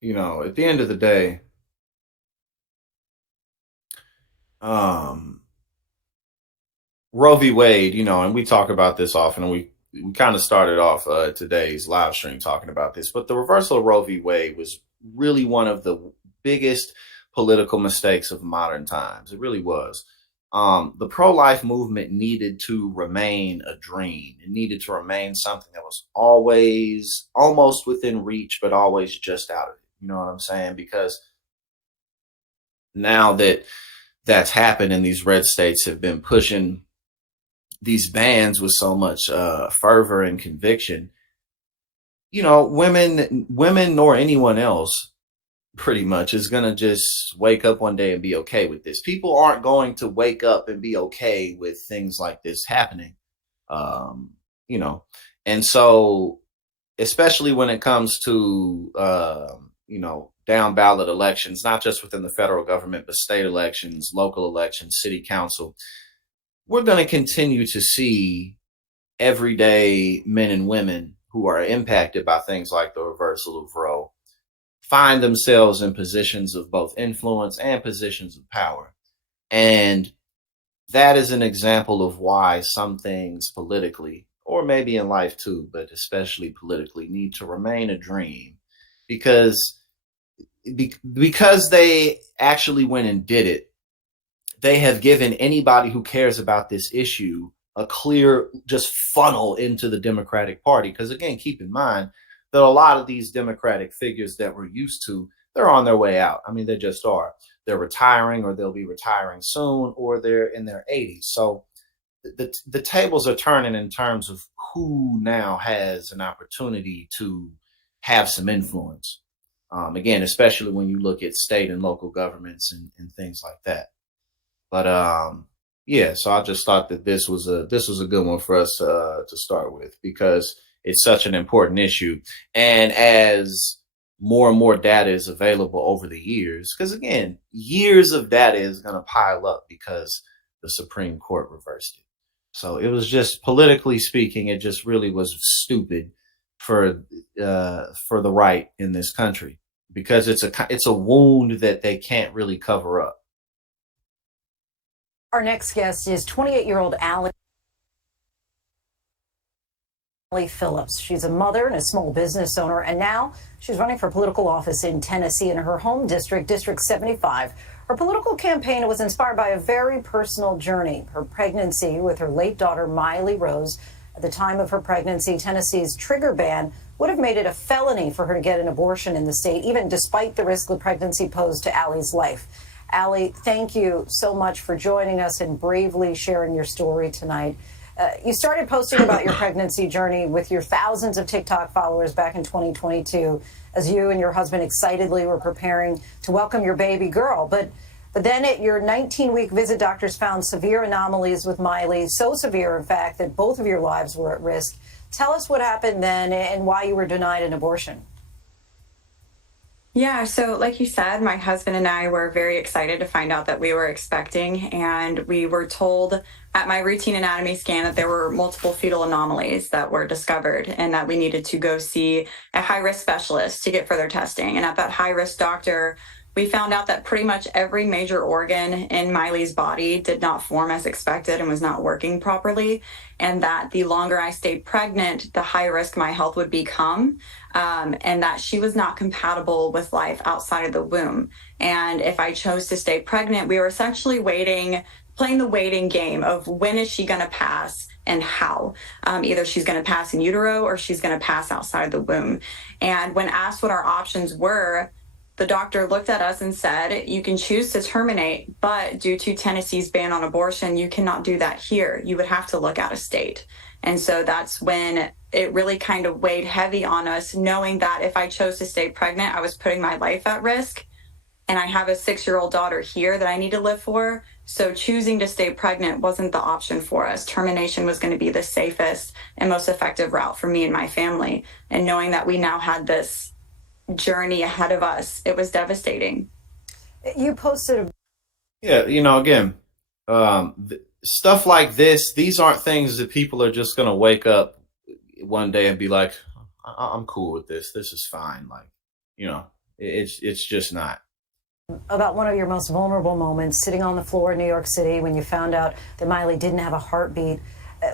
At the end of the day, um, Roe v. Wade, and we talk about this often, and we kind of started off today's live stream talking about this, but the reversal of Roe v. Wade was really one of the biggest political mistakes of modern times. It really was. The pro-life movement needed to remain a dream. It needed to remain something that was always almost within reach, but always just out of it. You know what I'm saying? Because now that that's happened and these red states have been pushing these bans with so much fervor and conviction, women nor anyone else pretty much is going to just wake up one day and be okay with this. People aren't going to wake up and be okay with things like this happening. Um, you know, and so especially when it comes to down ballot elections, not just within the federal government, but state elections, local elections, city council, we're going to continue to see everyday men and women who are impacted by things like the reversal of Roe find themselves in positions of both influence and positions of power. And that is an example of why some things politically, or maybe in life too, but especially politically, need to remain a dream because because they actually went and did it. They have given anybody who cares about this issue a clear just funnel into the Democratic Party. Because again, keep in mind that a lot of these Democratic figures that we're used to, they're on their way out. I mean, they just are. They're retiring, or they'll be retiring soon, or they're in their 80s. So the tables are turning in terms of who now has an opportunity to have some influence. Again, especially when you look at state and local governments and things like that. But yeah, so I just thought that this was a good one for us to start with because it's such an important issue, and as more and more data is available over the years, because again, years of data is going to pile up because the Supreme Court reversed it. So it was just politically speaking, it just really was stupid for the right in this country because it's a wound that they can't really cover up. Our next guest is 28-year-old Allie Phillips. She's a mother and a small business owner, and now she's running for political office in Tennessee in her home district, District 75. Her political campaign was inspired by a very personal journey, her pregnancy with her late daughter, Miley Rose. At the time of her pregnancy, Tennessee's trigger ban would have made it a felony for her to get an abortion in the state, even despite the risk the pregnancy posed to Allie's life. Allie, thank you so much for joining us and bravely sharing your story tonight. You started posting about your pregnancy journey with your thousands of TikTok followers back in 2022 as you and your husband excitedly were preparing to welcome your baby girl. But then at your 19-week visit, doctors found severe anomalies with Miley, so severe, in fact, that both of your lives were at risk. Tell us what happened then and why you were denied an abortion. Yeah, so like you said, my husband and I were very excited to find out that we were expecting, and we were told at my routine anatomy scan that there were multiple fetal anomalies that were discovered and that we needed to go see a high-risk specialist to get further testing. And at that high-risk doctor, we found out that pretty much every major organ in Miley's body did not form as expected and was not working properly, and that the longer I stayed pregnant, the higher risk my health would become, and that she was not compatible with life outside of the womb. And if I chose to stay pregnant, we were essentially playing the waiting game of when is she going to pass and how. Either she's going to pass in utero or she's going to pass outside the womb. And when asked what our options were, the doctor looked at us and said, you can choose to terminate, but due to Tennessee's ban on abortion, you cannot do that here. You would have to look out of state. And so that's when it really kind of weighed heavy on us, knowing that if I chose to stay pregnant, I was putting my life at risk. And I have a 6-year-old daughter here that I need to live for. So choosing to stay pregnant wasn't the option for us. Termination was going to be the safest and most effective route for me and my family. And knowing that we now had this journey ahead of us, it was devastating. You posted Yeah, again, stuff like this, these aren't things that people are just going to wake up one day and be like, I'm cool with this. This is fine. Like, It's just not. About one of your most vulnerable moments, sitting on the floor in New York City when you found out that Miley didn't have a heartbeat.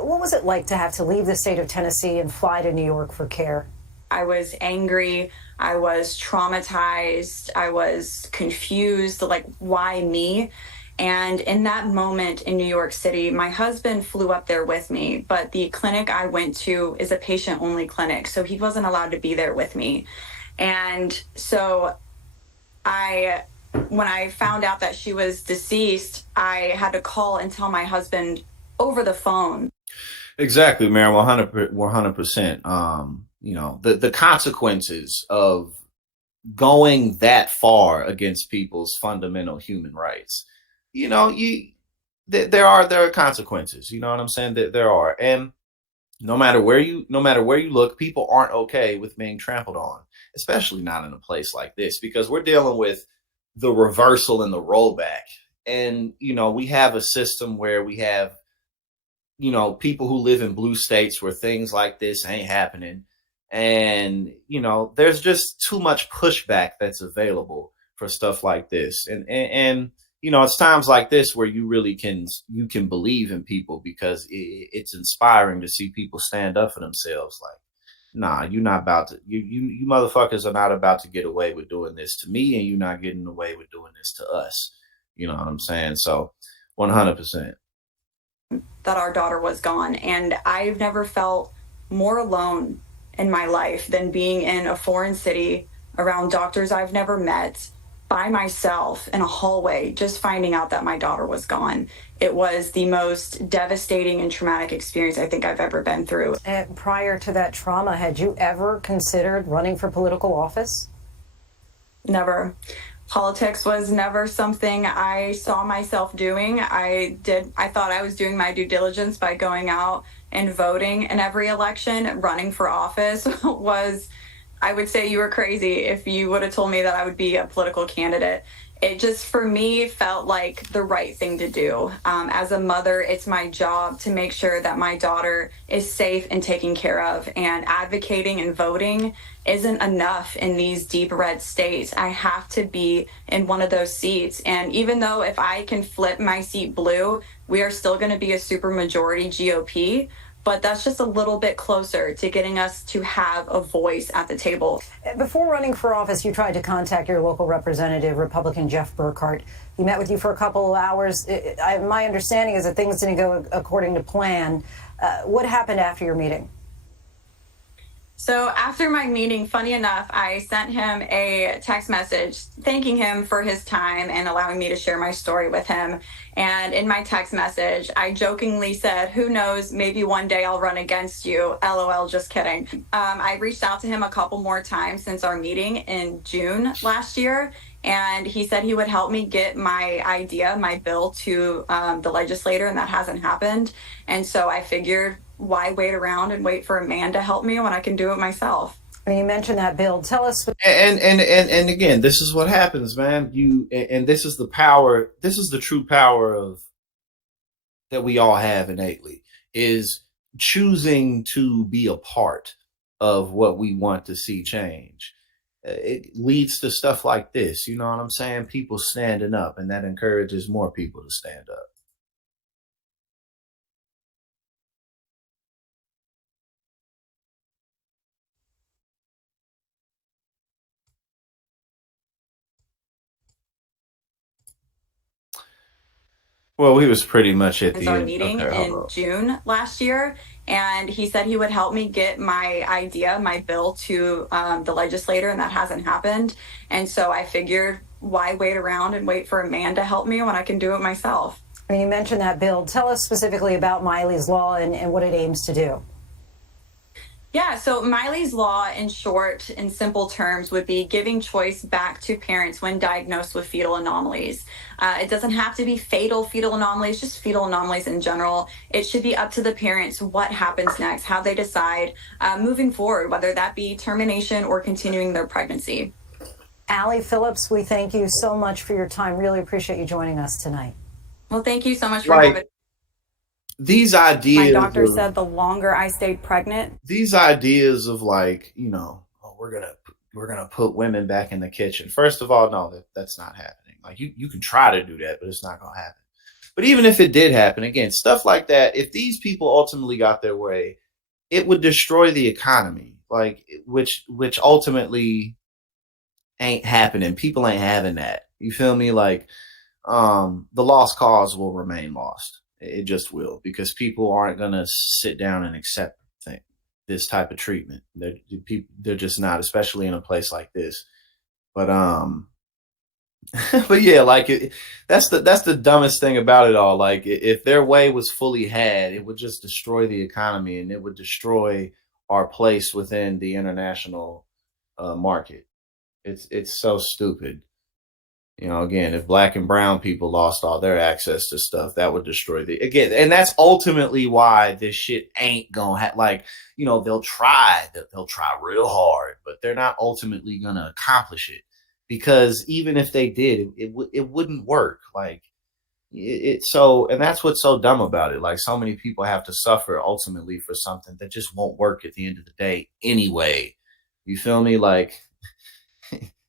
What was it like to have to leave the state of Tennessee and fly to New York for care? I was angry. I was traumatized. I was confused. Like, why me? And in that moment in New York City, my husband flew up there with me, but the clinic I went to is a patient only clinic. So he wasn't allowed to be there with me. And so when I found out that she was deceased, I had to call and tell my husband over the phone. Exactly, Mary. 100%. The consequences of going that far against people's fundamental human rights. There are consequences. You know what I'm saying? There are, and no matter where you look, people aren't okay with being trampled on, especially not in a place like this, because we're dealing with the reversal and the rollback. And we have a system where we have people who live in blue states where things like this ain't happening. And, there's just too much pushback that's available for stuff like this. And it's times like this where you can believe in people, because it's inspiring to see people stand up for themselves. Like, nah, you're not about to, you motherfuckers are not about to get away with doing this to me, and you're not getting away with doing this to us. You know what I'm saying? So 100%. That our daughter was gone. And I've never felt more alone in my life than being in a foreign city around doctors I've never met, by myself in a hallway, just finding out that my daughter was gone. It was the most devastating and traumatic experience I think I've ever been through. And prior to that trauma, had you ever considered running for political office? Never. Politics was never something I saw myself doing. I thought I was doing my due diligence by going out and voting in every election. Running for office was, I would say you were crazy if you would have told me that I would be a political candidate. It just, for me, felt like the right thing to do. As a mother, it's my job to make sure that my daughter is safe and taken care of. And advocating and voting isn't enough in these deep red states. I have to be in one of those seats. And even though if I can flip my seat blue, we are still going to be a supermajority GOP. But that's just a little bit closer to getting us to have a voice at the table. Before running for office, you tried to contact your local representative, Republican Jeff Burkhart. He met with you for a couple of hours. My understanding is that things didn't go according to plan. What happened after your meeting? So after my meeting, funny enough, I sent him a text message thanking him for his time and allowing me to share my story with him. And in my text message, I jokingly said, "Who knows, maybe one day I'll run against you. LOL, just kidding." I reached out to him a couple more times since our meeting in June last year. And he said he would help me get my bill to the legislator, and that hasn't happened. And so I figured, why wait around and wait for a man to help me when I can do it myself? You mentioned that bill. Tell us. And again, this is what happens, man. And this is the power. This is the true power of that we all have innately, is choosing to be a part of what we want to see change. It leads to stuff like this. You know what I'm saying? People standing up, and that encourages more people to stand up. Well, we was pretty much at the Our end. meeting Okay, in June last year, and he said he would help me get my bill to the legislator, and that hasn't happened. And so I figured, why wait around and wait for a man to help me when I can do it myself? You mentioned that bill. Tell us specifically about Miley's Law and what it aims to do. Yeah, so Miley's Law, in short, in simple terms, would be giving choice back to parents when diagnosed with fetal anomalies. It doesn't have to be fatal fetal anomalies, just fetal anomalies in general. It should be up to the parents what happens next, how they decide moving forward, whether that be termination or continuing their pregnancy. Allie Phillips, we thank you so much for your time. Really appreciate you joining us tonight. Well, thank you so much for having me. These ideas. My doctor said the longer I stayed pregnant. These ideas of, like, oh, we're gonna we're gonna put women back in the kitchen. First of all, no, that's not happening. Like you can try to do that, but it's not gonna happen. But even if it did happen, again, stuff like that, if these people ultimately got their way, it would destroy the economy. Like which ultimately ain't happening. People ain't having that. You feel me? Like the lost cause will remain lost. It just will, because people aren't gonna sit down and accept this type of treatment. They're just not, especially in a place like this. But but yeah, like that's the dumbest thing about it all. Like if their way was fully had, it would just destroy the economy, and it would destroy our place within the international market. It's so stupid. You know, again, if black and brown people lost all their access to stuff, that would destroy the, again, and that's ultimately why this shit ain't gonna like, you know, they'll try real hard, but they're not ultimately gonna accomplish it, because even if they did, it wouldn't work. Like so, and that's what's so dumb about it. Like so many people have to suffer ultimately for something that just won't work at the end of the day anyway. You feel me? Like,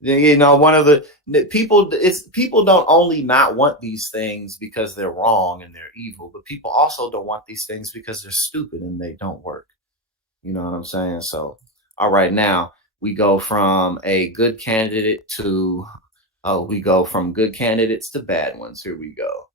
you know, one of the people, it's people don't only not want these things because they're wrong and they're evil, but people also don't want these things because they're stupid and they don't work. You know what I'm saying? So, all right, now we go from a good candidate to, we go from good candidates to bad ones. Here we go.